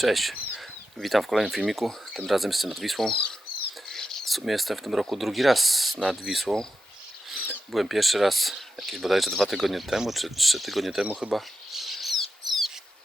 Cześć, witam w kolejnym filmiku. Tym razem jestem nad Wisłą. W sumie jestem w tym roku drugi raz nad Wisłą. Byłem pierwszy raz jakieś bodajże dwa tygodnie temu, czy trzy tygodnie temu chyba.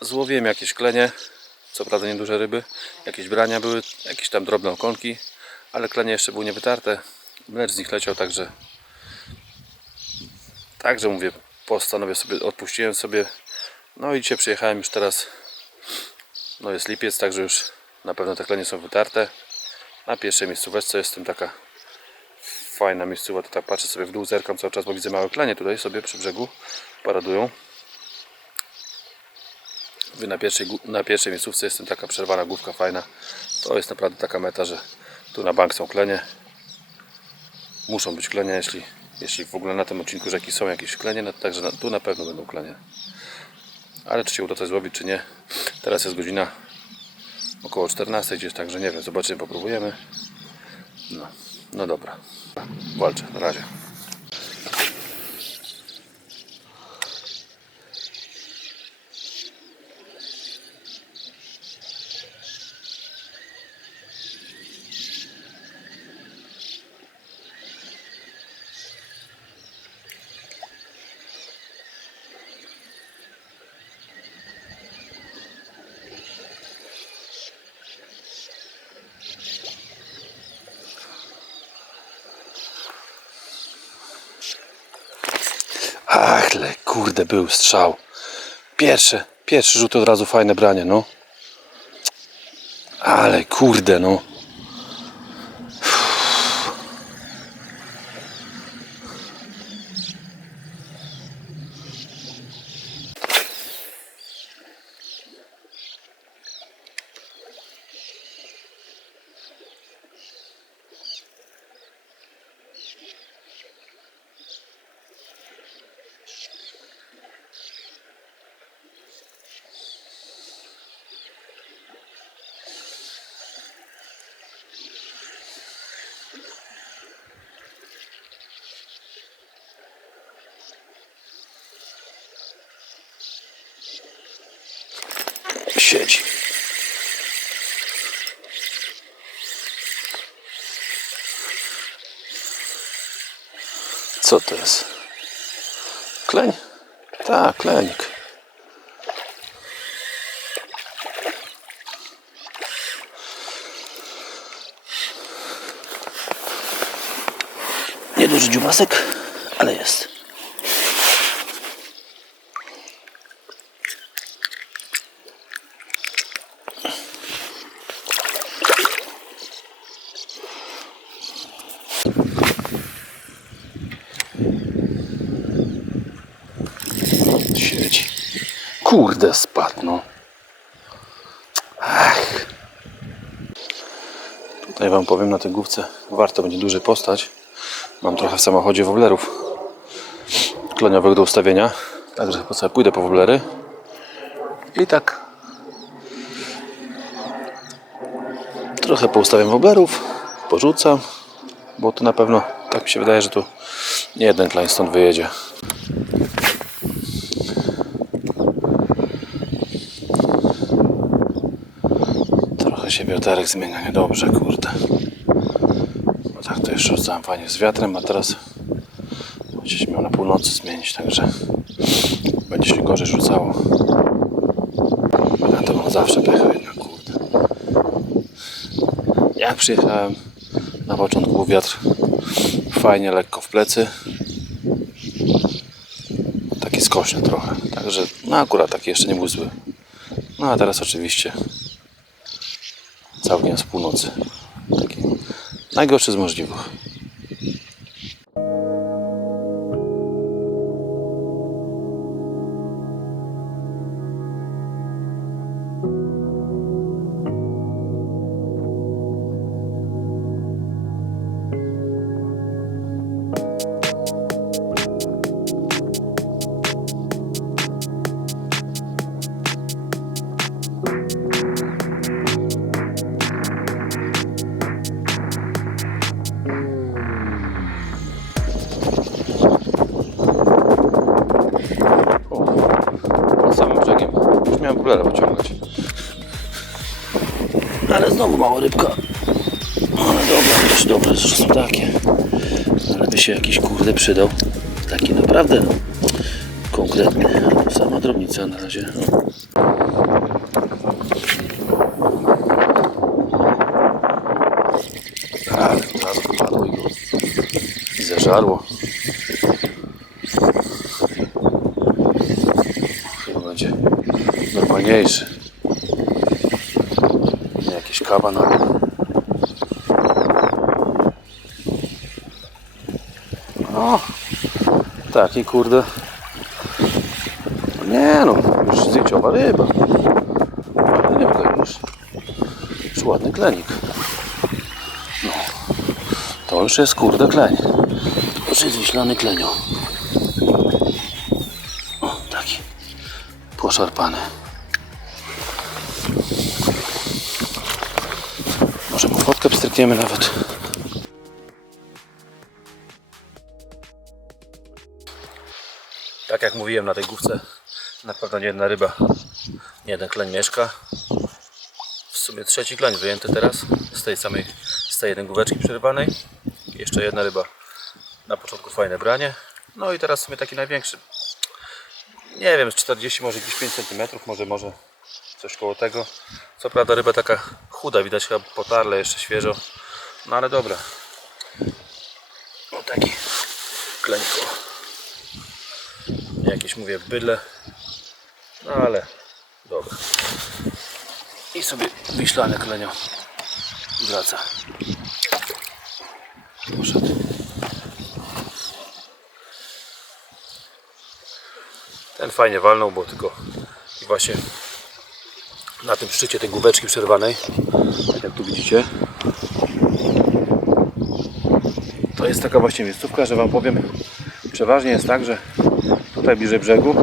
Złowiłem jakieś klenie, co prawda nieduże ryby, jakieś brania były, jakieś tam drobne okonki, ale klenie jeszcze były niewytarte. Mlecz z nich leciał, także także mówię, postanowię sobie, odpuściłem sobie. No i dzisiaj przyjechałem już teraz no jest lipiec, także już na pewno te klenie są wytarte. Na pierwszej miejscóweczce jestem taka fajna miejscowa, to tak patrzę sobie w dół, zerkam cały czas, bo widzę małe klenie tutaj sobie przy brzegu paradują. Na pierwszej, na pierwszej miejscówce jestem taka przerwana główka fajna. To jest naprawdę taka meta, że tu na bank są klenie. Muszą być klenie, jeśli, jeśli w ogóle na tym odcinku rzeki są jakieś klenie, także na, tu na pewno będą klenie. Ale czy się uda coś złowić, czy nie. Teraz jest godzina około 14 gdzieś, także nie wiem, zobaczymy, popróbujemy. No, no dobra. Walczę, na razie. Ach, le, kurde, był strzał. Pierwsze, pierwszy rzut od razu fajne branie, no. Ale kurde, no. Siedzi. Co to jest? Kleń? Tak, klenik. Nieduży dziubasek, ale jest. Kurde, spadł, no. Ach. Tutaj Wam powiem na tej główce, warto będzie dłużej postać. Mam trochę w samochodzie woblerów kloniowych do ustawienia. Także chyba sobie pójdę po woblery. I tak trochę poustawiam woblerów, porzucam, bo to na pewno, tak mi się wydaje, że tu nie jeden kleń stąd wyjedzie. Trochę się wiaterek zmienia niedobrze, kurde. Bo tak to jeszcze rzucałem fajnie z wiatrem, a teraz gdzieś miał na północy zmienić, także będzie się gorzej rzucało. Ja to mam zawsze pecha jednak, kurde. Jak przyjechałem, na początku wiatr fajnie, lekko w plecy. Taki skośny trochę, także no akurat taki jeszcze nie był zły. No a teraz oczywiście całkiem z północy. Taki najgorszy z możliwych. Brzegiem. Już miałem bulerę wyciągać. Ale znowu mała rybka. Ale dobra, też dobre, że są takie. Ale by się jakiś kurde przydał. Taki naprawdę no, konkretny. Sama drobnica na razie. No. Ale i zażarło. Chyba będzie normalniejszy. Nie jakiś kaban, ale... O, taki kurde. Nie no, już zdjęciowa ryba. Ładna rybka już. Już ładny klenik. No, to już jest kurde kleń. To już jest wyślany klenią. O, fotkę pstrykniemy nawet. Tak jak mówiłem na tej główce, na pewno nie jedna ryba, nie jeden kleń mieszka. W sumie trzeci kleń wyjęty teraz z tej samej, z tej jednej główeczki przerwanej. Jeszcze jedna ryba. Na początku fajne branie. No i teraz w sumie taki największy. Nie wiem, z 40 może jakieś 5 cm, może może coś koło tego. Co prawda ryba taka chuda, widać chyba potarle jeszcze świeżo. No ale dobra. O taki kleńko. Jakieś mówię byle. No ale dobra. I sobie wiślane klenio wraca. Poszedł. Ten fajnie walnął, bo tylko właśnie na tym szczycie tej główeczki przerwanej, jak tu widzicie, to jest taka właśnie miejscówka, że Wam powiem, przeważnie jest tak, że tutaj bliżej brzegu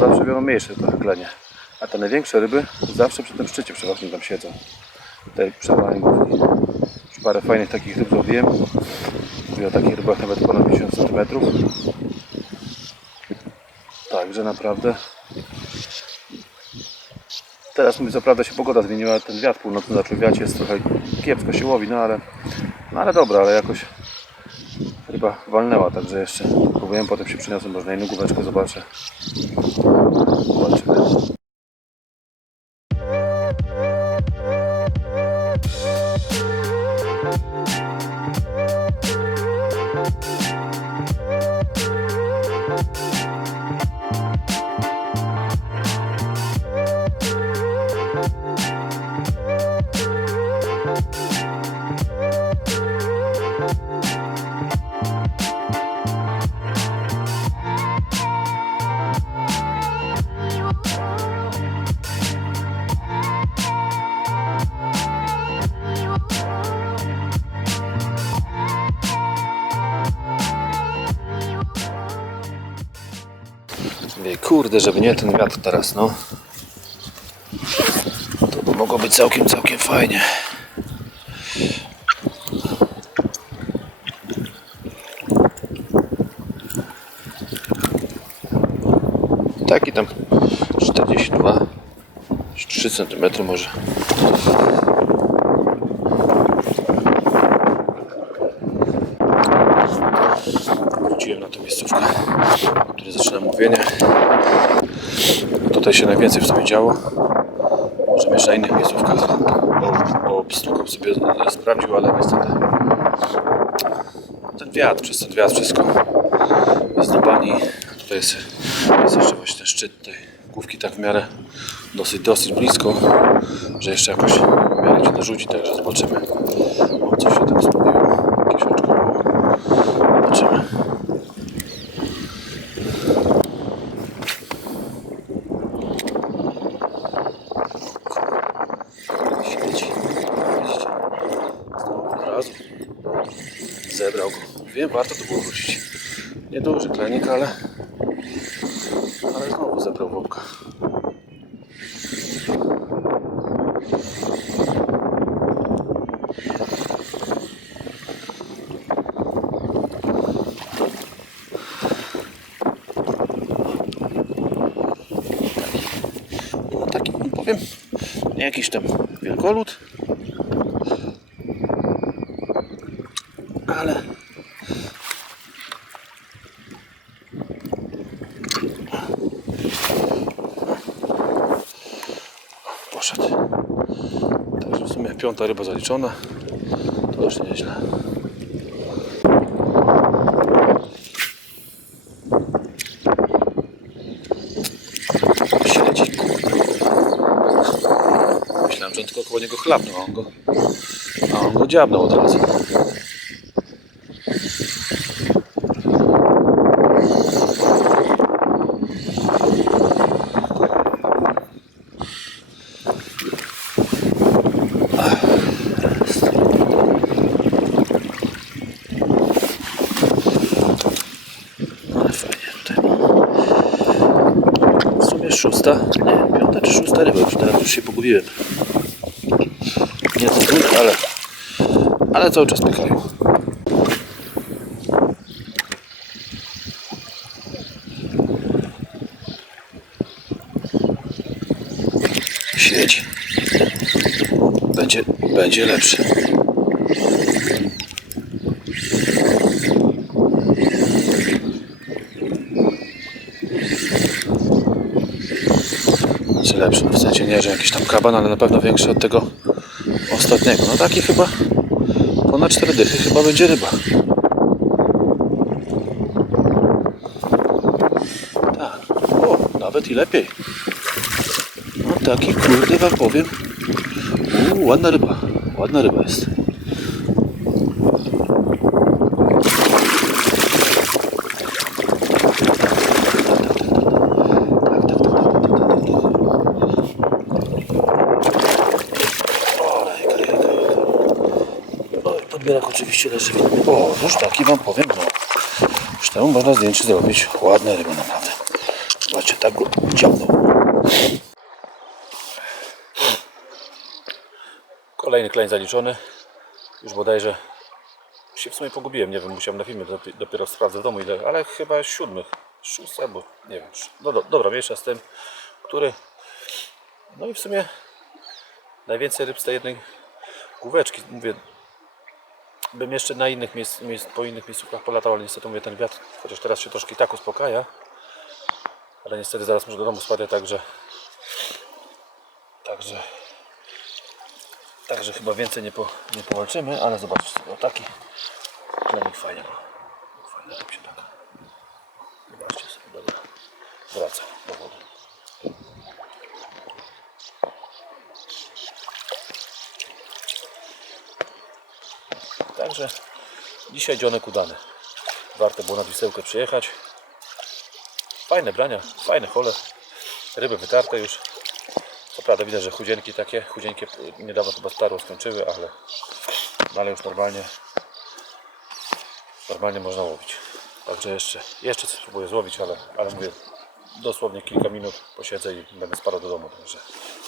zawsze biorą mniejsze trochę klenie, a te największe ryby zawsze przy tym szczycie przeważnie tam siedzą. Tutaj przerwanej główki. Już parę fajnych takich ryb złowiłem. Mówię o takich rybach nawet ponad 50 cm. Także naprawdę Teraz mówię, co prawda się pogoda zmieniła, ten wiatr północny zaczął wiać, jest trochę kiepsko się łowi, no ale, no ale dobra, ale jakoś ryba walnęła, także jeszcze próbuję, potem się przeniosę, może na inną główeczkę zobaczę. Zobaczymy. Kurde, żeby nie ten wiatr teraz, no. To by mogło być całkiem, całkiem fajnie. Taki tam 42 3 cm może. Wróciłem na tę miejscówkę, o której zaczynam mówienie. Tutaj się najwięcej w sumie działo. Może jeszcze na innych miejscówkach, stukał sobie sprawdził, ale niestety ten wiatr, przez ten wiatr wszystko jest na bani. Tutaj jest, jest jeszcze właśnie ten szczyt tej główki tak w miarę dosyć, dosyć blisko, że jeszcze jakoś w miarę ci narzuci, także zobaczymy. O, co się tam spróbują. Jakieś oczko było. Zobaczymy. Świeci. Widzicie? Znowu od razu. Zebrał. Wiem, warto to było wrócić. Nieduży klenik, ale... Ale znowu zebrał nie jakiś tam wielkolud, ale poszedł. Także w sumie piąta ryba zaliczona. To już nieźle. Myślałem, że on tylko koło niego chlapnął a on go, a on go dziabnął od razu. 4, bo już teraz już się pogubiłem. Nie ten dwóch, ale, ale cały czas pykają. Siedzi. Będzie, będzie lepszy. Znaczy lepszy, no w sensie nie, że jakiś tam kaban, ale na pewno większy od tego ostatniego. No taki chyba ponad 4 dychy chyba będzie ryba. Tak, o, nawet i lepiej. No taki kurde wam powiem. Uuu, ładna ryba, ładna ryba jest. Oczywiście leży. O, już taki wam powiem, no. Już temu można zdjęcie zrobić. Ładna ryba naprawdę. Zobaczcie, tak go ciągnął. Kolejny kleń zaliczony. Już bodajże się w sumie pogubiłem, nie wiem, musiałem na filmie dopi- dopiero sprawdzę w domu ile, ale chyba siódmych, szósty albo nie wiem. No do, dobra, mniejsza z tym, który no i w sumie najwięcej ryb z tej jednej główeczki. Mówię, bym jeszcze na innych miejsc, miejsc, po innych miejscówkach polatał, ale niestety mówię, ten wiatr, chociaż teraz się troszkę i tak uspokaja, ale niestety zaraz może do domu spadnie, także także także chyba więcej nie, po, nie powalczymy, ale zobaczcie o taki klenik fajnie ma. Fajnie się tak. Zobaczcie sobie, dobra. Wraca do wody. Także dzisiaj dzionek udany. Warto było na Wisełkę przyjechać. Fajne brania, fajne hole. Ryby wytarte już. Co prawda widać, że chudzienki takie, chudzienkie niedawno chyba starło skończyły, ale, ale już normalnie normalnie można łowić. Także jeszcze, jeszcze spróbuję złowić, ale, ale mówię, dosłownie kilka minut posiedzę i będę spadał do domu. Także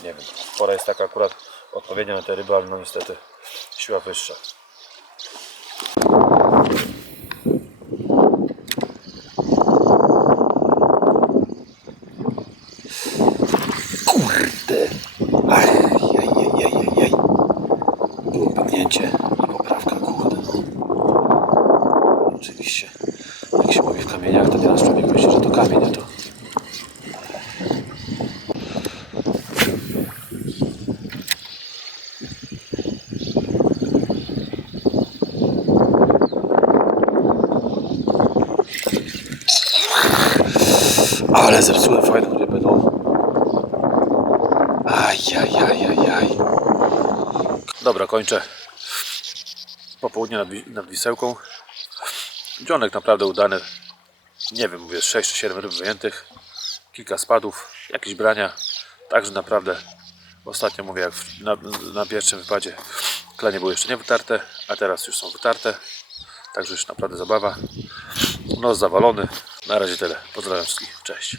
nie wiem, pora jest taka akurat odpowiednia na te ryby, ale no niestety siła wyższa. Kurde. Aj, aj, aj, aj, aj, aj. Było pęknięcie i poprawka, kurde. No. Oczywiście. Jak się mówi w kamieniach, to teraz człowiek myśli, że to kamień, a to... Ale zepsułem fajną rybę, no. Ajajajajaj. Dobra, kończę. Popołudnie nad, nad Wisełką. Dzionek naprawdę udany. Nie wiem, mówię 6 czy 7 ryb wyjętych. Kilka spadów, jakieś brania. Także naprawdę ostatnio mówię jak na, na pierwszym wypadzie klenie były jeszcze nie wytarte, a teraz już są wytarte. Także już naprawdę zabawa. Nos zawalony. Na razie tyle. Pozdrawiam wszystkich. Cześć.